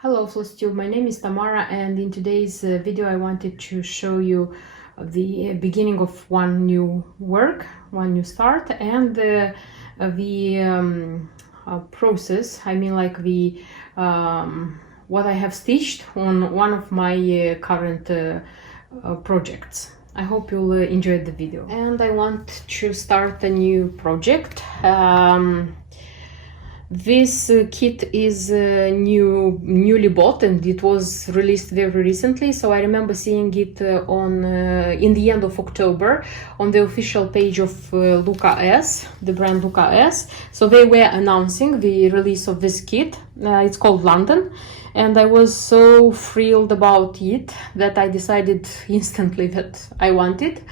Hello FlowStube, my name is Tamara, and in today's video I wanted to show you the beginning of one new work, one new start, and the process. I mean, like the what I have stitched on one of my current projects. I hope you'll enjoy the video. And I want to start a new project. This kit is newly bought, and it was released very recently, so I remember seeing it in the end of October on the official page of Luca-S, the brand Luca-S. So they were announcing the release of this kit. It's called London, and I was so thrilled about it that I decided instantly that I want it.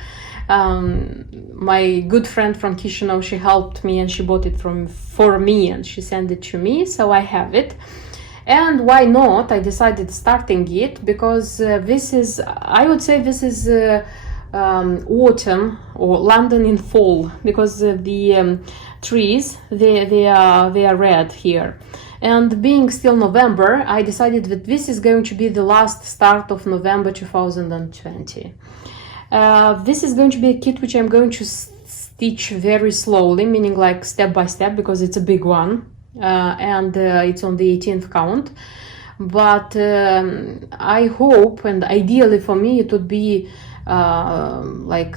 My good friend from Chisinau, she helped me and she bought it for me and she sent it to me, so I have it. And why not? I decided starting it because I would say this is autumn or London in fall, because the trees they are red here. And being still November, I decided that this is going to be the last start of November 2020. This is going to be a kit which I'm going to stitch very slowly, meaning like step by step, because it's a big one and it's on the 18th count. But I hope, and ideally for me, it would be like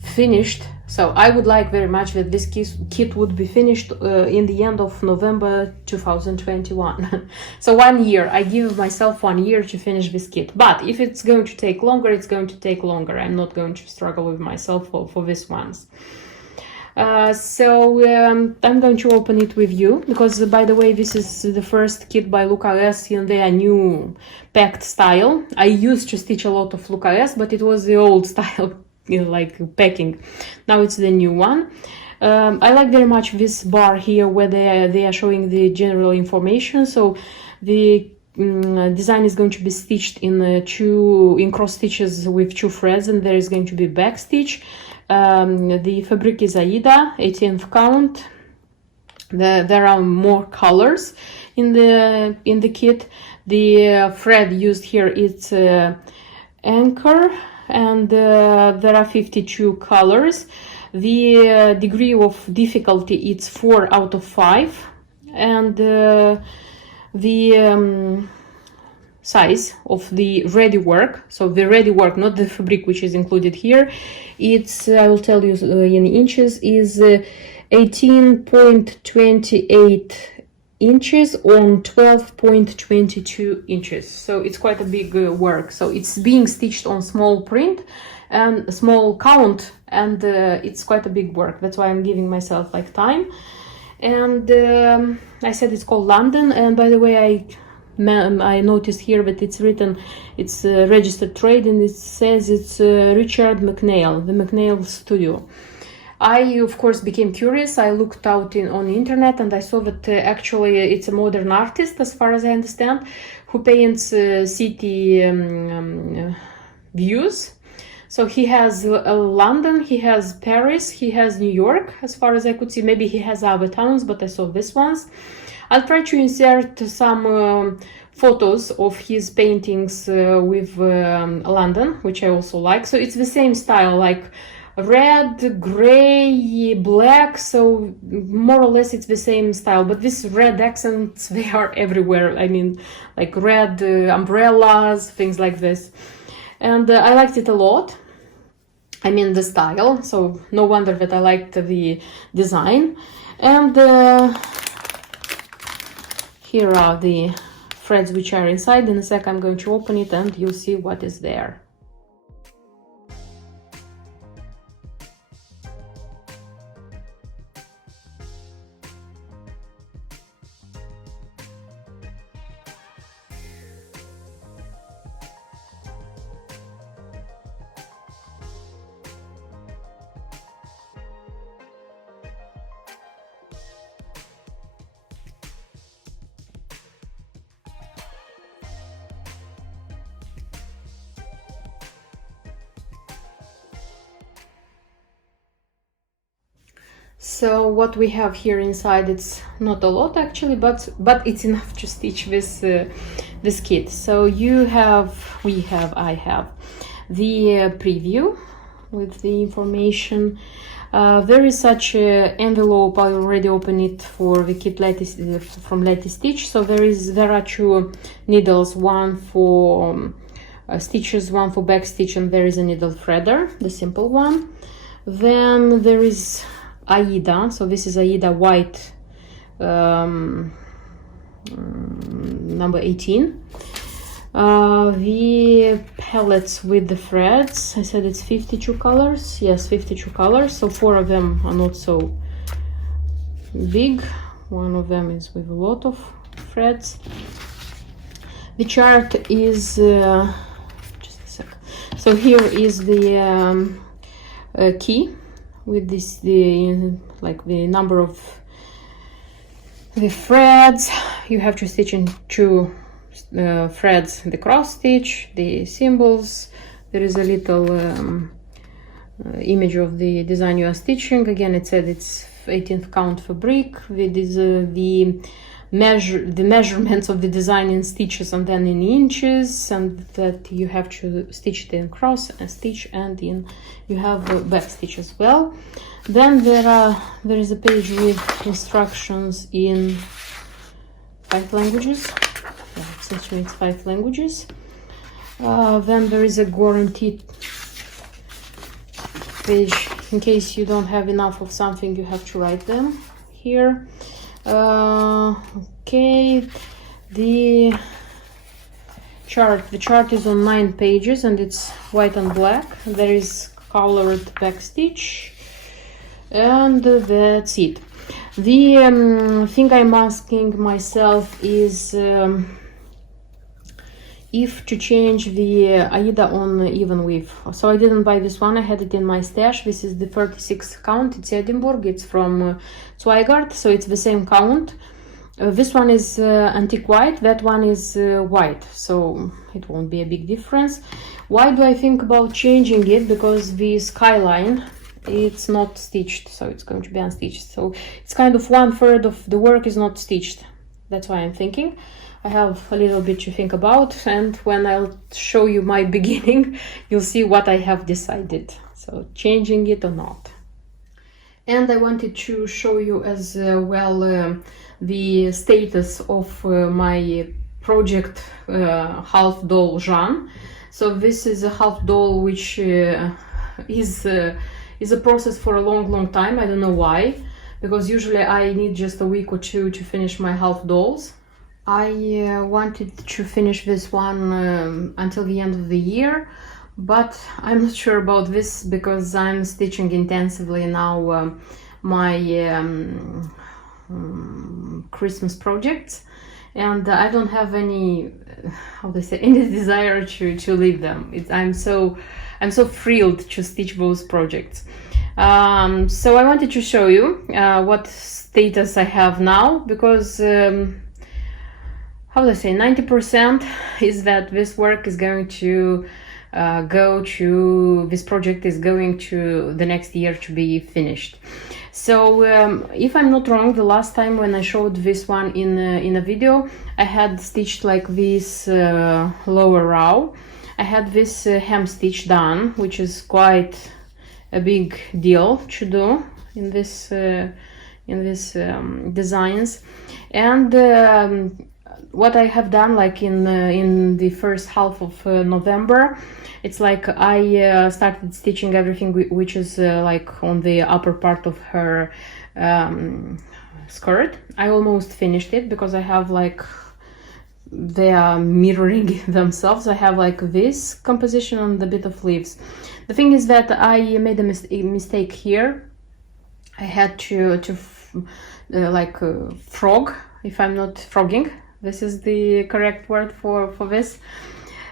finished. So I would like very much that this kit would be finished in the end of November 2021. So 1 year, I give myself 1 year to finish this kit. But if it's going to take longer, it's going to take longer. I'm not going to struggle with myself for this ones. I'm going to open it with you, because by the way, this is the first kit by Luca-S in their new packed style. I used to stitch a lot of Luca-S, but it was the old style, like packing. Now it's the new one. I like very much this bar here where they are showing the general information. So the design is going to be stitched in cross stitches with 2 threads, and there is going to be back stitch. The fabric is Aida, 18th count. There are more colors in the kit. The thread used here is Anchor, and there are 52 colors. The degree of difficulty is 4 out of 5, and the size of the ready work, so the ready work, not the fabric which is included here, it's I will tell you in inches, is 18.28 inches on 12.22 inches. So it's quite a big work. So it's being stitched on small print and small count, and it's quite a big work. That's why I'm giving myself like time. And I said it's called London, and by the way, I noticed here that it's written, it's registered trade, and it says it's Richard McNeil, the McNeil Studio. I, of course, became curious. I looked out on the internet, and I saw that actually it's a modern artist, as far as I understand, who paints city views. So he has London, he has Paris, he has New York, as far as I could see. Maybe he has other towns, but I saw this ones. I'll try to insert some photos of his paintings with London, which I also like. So it's the same style, like red, gray, black, so more or less it's the same style. But these red accents, they are everywhere. I mean, like red umbrellas, things like this. And I liked it a lot. I mean, the style, so no wonder that I liked the design. And here are the threads which are inside. In a sec I'm going to open it and you'll see what is there. So what we have here inside, it's not a lot actually, but it's enough to stitch this kit. So I have the preview with the information. There is such an envelope. I already opened it for the kit from Letty Stitch. So there are two needles, one for stitches, one for back stitch, and there is a needle threader, the simple one. Then there is Aida. So this is Aida white, number 18. The palettes with the threads, I said it's 52 colors. Yes, 52 colors. So 4 of them are not so big. One of them is with a lot of threads. The chart is just a sec. So here is the key with this, the number of the threads. You have to stitch in 2 threads, the cross stitch, the symbols. There is a little image of the design you are stitching. Again, it said it's 18th count fabric. It is the measurements of the design in stitches and then in inches, and that you have to stitch it in cross and stitch, and in you have a back stitch as well. Then there is a page with instructions in 5 languages. Essentially it's 5 languages. Then there is a guaranteed page in case you don't have enough of something, you have to write them here. Okay, the chart is on 9 pages and it's white and black. There is colored back stitch, and that's it. The thing I'm asking myself is if to change the Aida on even width. So I didn't buy this one, I had it in my stash. This is the 36th count, it's Edinburgh, it's from Zweigart, so it's the same count. This one is antique white, that one is white, so it won't be a big difference. Why do I think about changing it? Because the skyline, it's not stitched, so it's going to be unstitched. So it's kind of 1/3 of the work is not stitched. That's why I'm thinking. I have a little bit to think about, and when I'll show you my beginning, you'll see what I have decided. So changing it or not. And I wanted to show you as well the status of my project half doll Jeanne. So this is a half doll which is a process for a long time. I don't know why, because usually I need just a week or 2 to finish my half dolls. I wanted to finish this one until the end of the year, but I'm not sure about this because I'm stitching intensively now my Christmas projects, and I don't have any, how do I say, any desire to leave them. I'm so thrilled to stitch those projects. So I wanted to show you what status I have now, because how do I say, 90% is that this work is going to this project is going to the next year to be finished. So if I'm not wrong, the last time when I showed this one in a video, I had stitched like this lower row. I had this hem stitch done, which is quite a big deal to do in this designs. And what I have done, like in the first half of November, it's like I started stitching everything which is like on the upper part of her skirt. I almost finished it because I have like, they are mirroring themselves. I have like this composition and a bit of leaves. The thing is that I made a mistake here. I had to frog, if I'm not frogging. This is the correct word for this.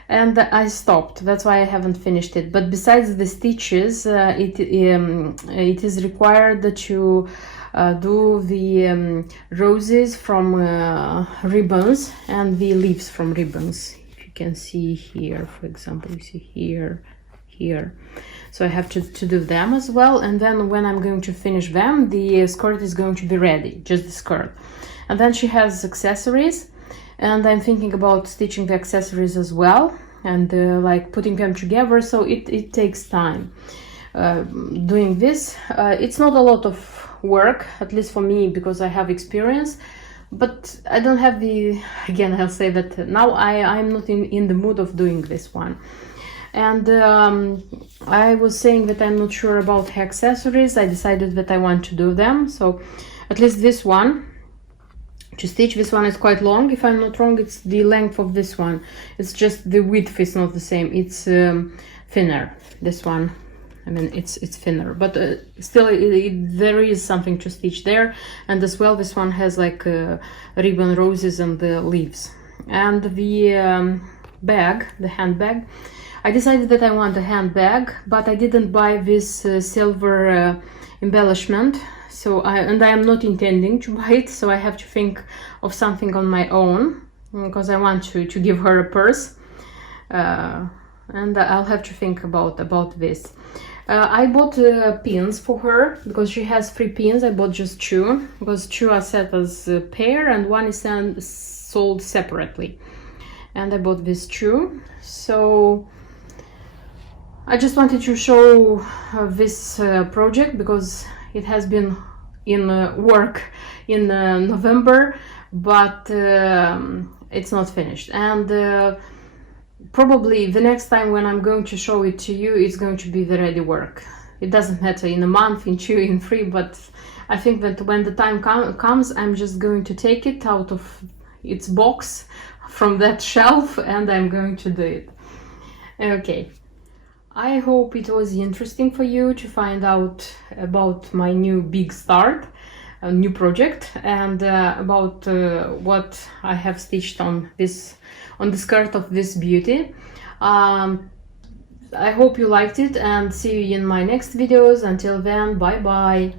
And I stopped. That's why I haven't finished it. But besides the stitches, it is required to do the roses from ribbons and the leaves from ribbons. If you can see here, for example, you see here, here. So I have to do them as well, and then when I'm going to finish them, the skirt is going to be ready, just the skirt. And then she has accessories, and I'm thinking about stitching the accessories as well, and like putting them together, so it takes time. Doing this, it's not a lot of work, at least for me, because I have experience, but I don't have the, again, I'll say that now I'm not in the mood of doing this one. And I was saying that I'm not sure about her accessories. I decided that I want to do them, so at least this one to stitch. This one is quite long, if I'm not wrong. It's the length of this one, it's just the width is not the same, it's thinner, this one. I mean, it's thinner, but still there is something to stitch there. And as well, this one has like ribbon roses and the leaves. And the bag, the handbag, I decided that I want a handbag, but I didn't buy this silver embellishment. So I am not intending to buy it, so I have to think of something on my own, because I want to give her a purse, and I'll have to think about this. I bought pins for her, because she has 3 pins. I bought just 2, because 2 are set as a pair and 1 is sold separately. And I bought these 2. So I just wanted to show this project, because it has been in work in November, but it's not finished. And probably the next time when I'm going to show it to you, it's going to be the ready work. It doesn't matter in a month, in 2, in 3, but I think that when the time comes, I'm just going to take it out of its box from that shelf, and I'm going to do it. Okay. I hope it was interesting for you to find out about my new big start, a new project, and about what I have stitched on the skirt of this beauty. I hope you liked it, and see you in my next videos. Until then, bye bye.